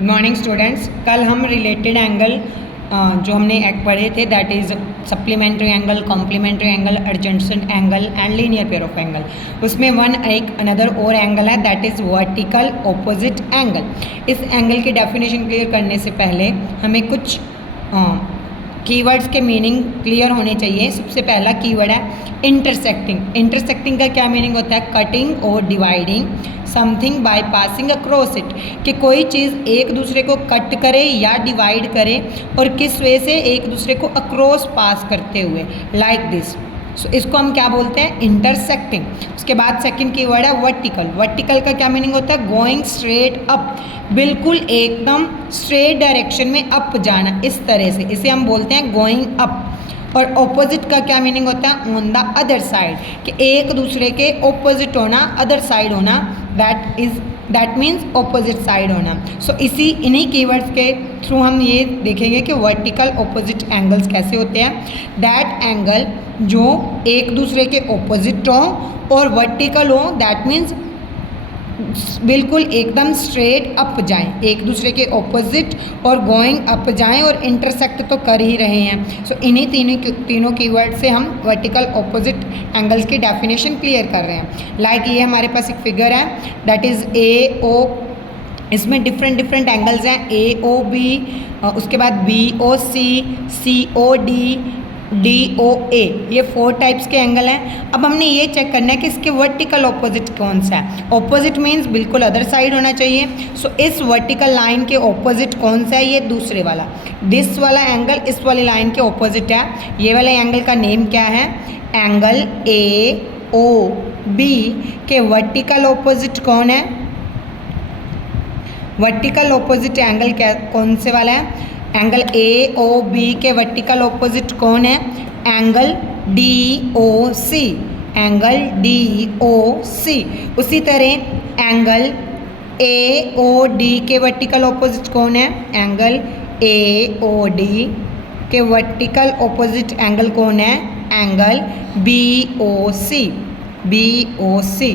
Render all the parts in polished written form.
Good morning students. कल हम related angle जो हमने एक पढ़े थे that is supplementary angle, complementary angle, adjacent angle and linear pair of angle. उसमें एक अनदर और एंगल है that is vertical opposite angle. इस एंगल की डेफिनेशन क्लियर करने से पहले हमें कुछ कीवर्ड्स के मीनिंग क्लियर होने चाहिए। सबसे पहला कीवर्ड है इंटरसेक्टिंग। इंटरसेक्टिंग का क्या मीनिंग होता है? कटिंग और dividing something by passing across it, कि कोई चीज़ एक दूसरे को कट करे या डिवाइड करे और किस वे से एक दूसरे को अक्रॉस पास करते हुए, लाइक दिस। इसको हम क्या बोलते हैं? इंटरसेक्टिंग। उसके बाद सेकंड कीवर्ड है वर्टिकल। वर्टिकल का क्या मीनिंग होता है? गोइंग स्ट्रेट अप, बिल्कुल एकदम स्ट्रेट डायरेक्शन में अप जाना, इस तरह से, इसे हम बोलते हैं गोइंग अप। और ऑपोजिट का क्या मीनिंग होता है? ऑन द अदर साइड, कि एक दूसरे के ऑपोजिट होना, अदर साइड होना, दैट मीन्स ऑपोजिट साइड होना। इन्हीं कीवर्ड्स के थ्रू हम ये देखेंगे कि वर्टिकल ऑपोजिट एंगल्स कैसे होते हैं। दैट एंगल जो एक दूसरे के ऑपोजिट हो और वर्टिकल हो, दैट मीन्स बिल्कुल एकदम स्ट्रेट अप जाएं, एक दूसरे के ऑपोजिट और गोइंग अप जाएं और इंटरसेक्ट तो कर ही रहे हैं। इन्हीं तीनों कीवर्ड से हम वर्टिकल ऑपोजिट एंगल्स की डेफिनेशन क्लियर कर रहे हैं। लाइक ये हमारे पास एक फिगर है दैट इज़ ए ओ, इसमें डिफरेंट एंगल्स हैं, ए ओ बी, उसके बाद बी ओ सी, सी ओ डी, डी ओ ए, ये 4 टाइप्स के एंगल हैं। अब हमने ये चेक करना है कि इसके वर्टिकल ऑपोजिट कौन सा है। ऑपोजिट मीन्स बिल्कुल अदर साइड होना चाहिए। इस वर्टिकल लाइन के ऑपोजिट कौन सा है? ये दूसरे वाला, दिस वाला एंगल इस वाली लाइन के ऑपोजिट है। ये वाले एंगल का नेम क्या है? एंगल ए ओ बी के वर्टिकल ऑपोजिट कौन है? वर्टिकल ऑपोजिट एंगल क्या, कौन से वाला है? एंगल ए ओ बी के वर्टिकल ऑपोजिट कौन है? एंगल डी ओ सी, एंगल डी ओ सी। उसी तरह एंगल ए ओ डी के वर्टिकल ऑपोजिट कौन है? एंगल ए ओ डी के वर्टिकल ऑपोजिट एंगल कौन है? एंगल बी ओ सी, बी ओ सी।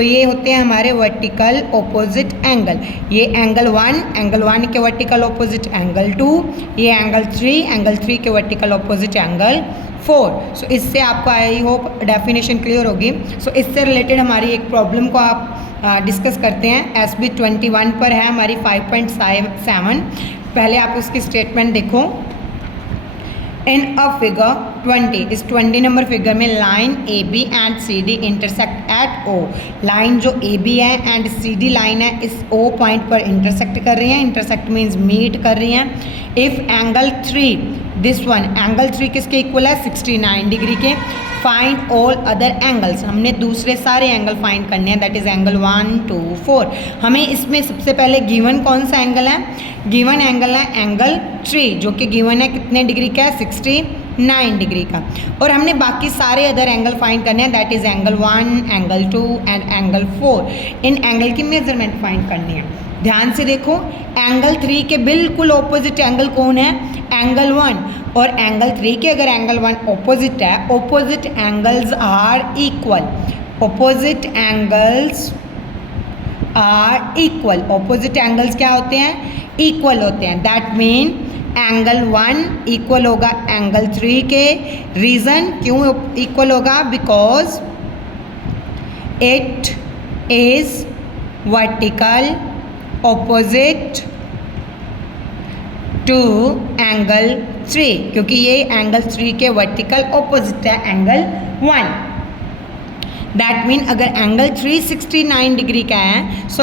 ये होते हैं हमारे वर्टिकल ऑपोजिट एंगल। ये एंगल 1 के वर्टिकल ऑपोजिट एंगल 2, ये एंगल 3 के वर्टिकल ऑपोजिट एंगल 4। इससे आपको आई होप डेफिनेशन क्लियर होगी। इससे रिलेटेड हमारी एक प्रॉब्लम को आप डिस्कस करते हैं। SB 21 पर है हमारी 5.7। पहले आप उसकी स्टेटमेंट देखो। इन अ फिगर 20, इस 20 नंबर फिगर में line A B and C D intersect at O. Line जो ए बी है एंड सी डी लाइन है इस ओ पॉइंट पर इंटरसेक्ट कर रही हैं। इंटरसेक्ट मीन्स मीट कर रही हैं। If angle 3, this one, angle 3 किसके इक्वल है? 69 डिग्री के। फाइंड ऑल अदर एंगल्स, हमने दूसरे सारे एंगल फाइंड करने हैं, दैट इज़ एंगल 1 2 4। हमें इसमें सबसे पहले गिवन कौन सा एंगल है? गिवन एंगल है एंगल 3, जो कि गिवन है कितने डिग्री का है? 69 डिग्री का। और हमने बाकी सारे अदर एंगल फाइंड करने हैं, that is angle 1, angle 2 and angle 4। In angle की मेजरमेंट फाइंड करनी है। ध्यान से देखो, एंगल 3 के बिल्कुल ऑपोजिट एंगल कौन है? एंगल 1। और एंगल 3 के अगर एंगल 1 ऑपोजिट है, opposite angles are equal, opposite angles are equal. Opposite angles क्या होते हैं? इक्वल होते हैं। दैट मीन एंगल 1 इक्वल होगा एंगल 3 के। रीज़न क्यों इक्वल होगा? Because it is vertical opposite to angle 3, क्योंकि ये एंगल 3 के वर्टिकल ऑपोजिट है एंगल 1। दैट मीन अगर एंगल 3 69 डिग्री का है,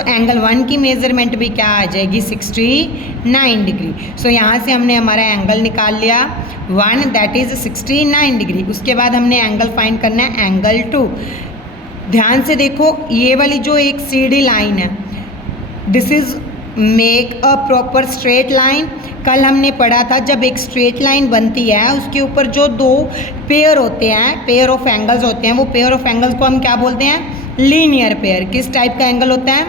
एंगल 1 की मेजरमेंट भी क्या आ जाएगी? 69 डिग्री। यहाँ से हमने हमारा एंगल निकाल लिया 1, दैट इज़ 69 डिग्री। उसके बाद हमने एंगल फाइंड करना है एंगल 2। ध्यान से देखो, ये वाली जो एक CD लाइन है, this is make a proper straight line. कल हमने पढ़ा था जब एक स्ट्रेट लाइन बनती है उसके ऊपर जो 2 पेयर होते हैं, पेयर ऑफ एंगल्स होते हैं, वो पेयर ऑफ एंगल्स को हम क्या बोलते हैं? Linear pair. किस टाइप का एंगल होता है?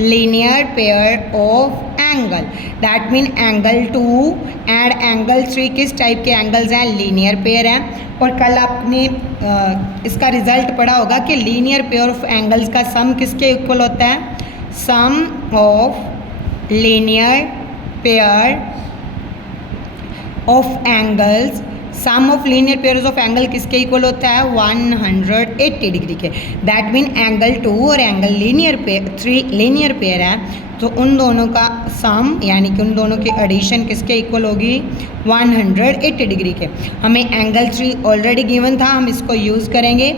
Linear pair of angle. That mean angle 2 and angle 3 किस टाइप के एंगल्स हैं? लीनियर पेयर हैं। और कल आपने इसका रिजल्ट पढ़ा होगा कि लीनियर पेयर ऑफ एंगल्स का सम किसके इक्वल होता है? Sum of linear pair of angles, sum of linear pairs of angle किसके इक्वल होता है 180 डिग्री के। दैट मीन एंगल 2 और angle linear pair 3 linear pair है, तो उन दोनों का सम यानी कि उन दोनों की एडिशन किसके इक्वल होगी 180 डिग्री के। हमें एंगल 3 ऑलरेडी गिवन था, हम इसको यूज़ करेंगे।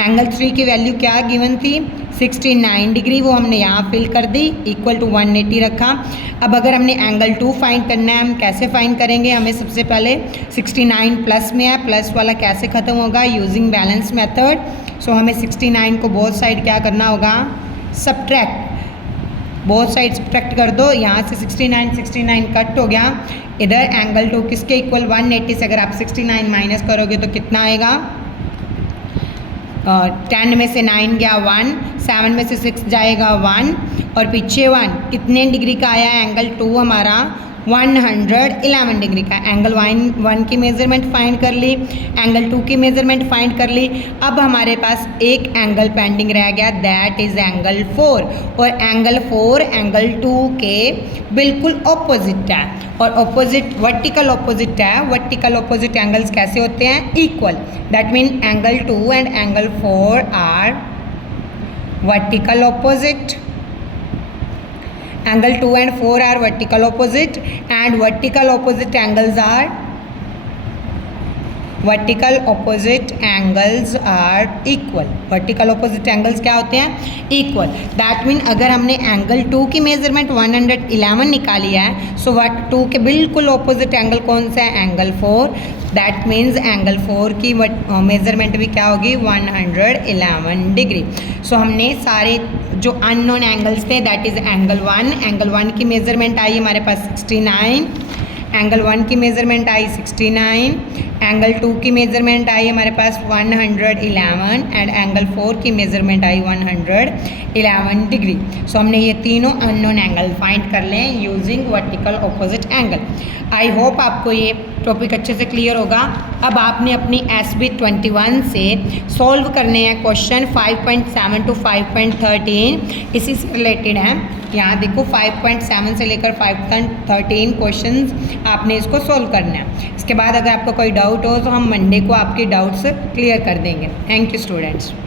एंगल 3 की वैल्यू क्या गिवन थी 69 डिग्री, वो हमने यहाँ फिल कर दी, इक्वल टू 180 रखा। अब अगर हमने एंगल 2 फाइंड करना है, हम कैसे फाइंड करेंगे, हमें सबसे पहले 69 प्लस में है, प्लस वाला कैसे ख़त्म होगा यूजिंग बैलेंस मेथड। सो हमें 69 को बोथ साइड क्या करना होगा सब्ट्रैक्ट, बोथ साइड सब्ट्रैक्ट कर दो। यहाँ से 69 कट हो गया, इधर एंगल 2 किसके इक्वल 180 से अगर आप 69 माइनस करोगे तो कितना आएगा 10 में से 9 गया 1, 7 में से 6 जाएगा 1 और पीछे 1 कितने डिग्री का आया एंगल 2 हमारा 111 डिग्री का। एंगल 1 की मेज़रमेंट फाइंड कर ली, एंगल 2 की मेज़रमेंट फाइंड कर ली। अब हमारे पास एक एंगल पेंडिंग रह गया, दैट इज़ एंगल 4, और एंगल 4 एंगल 2 के बिल्कुल ऑपोजिट है, और ऑपोजिट वर्टिकल ऑपोजिट है। वर्टिकल ऑपोजिट एंगल्स कैसे होते हैं equal, that mean angle 2 and angle 4 are vertical opposite. Angle 2 and 4 are vertical opposite, and vertical opposite angles are equal। vertical opposite angles क्या होते हैं equal। that mean अगर हमने angle 2 की मेजरमेंट 111 निकाली है, सो 2 के बिल्कुल ऑपोजिट एंगल कौन सा है एंगल 4। दैट मीन्स एंगल 4 की मेजरमेंट भी क्या होगी 111 डिग्री। सो हमने सारे जो अननोन एंगल्स थे दैट इज़ एंगल 1 की मेजरमेंट आई हमारे पास 69, एंगल 1 की मेजरमेंट आई 69, एंगल 2 की मेजरमेंट आई हमारे पास 111 एंड एंगल 4 की मेजरमेंट आई 111 डिग्री। सो हमने ये तीनों अननोन एंगल फाइंड कर लें using vertical opposite angle. I hope आपको ये टॉपिक अच्छे से क्लियर होगा। अब आपने अपनी SB 21 से सॉल्व करने हैं क्वेश्चन 5.7 टू 5.13, इसी से रिलेटेड हैं। यहाँ देखो 5.7 से लेकर 5.13 क्वेश्चंस आपने इसको सॉल्व करना है। इसके बाद अगर आपको कोई डाउट हो तो हम मंडे को आपके डाउट्स क्लियर कर देंगे। Thank you students.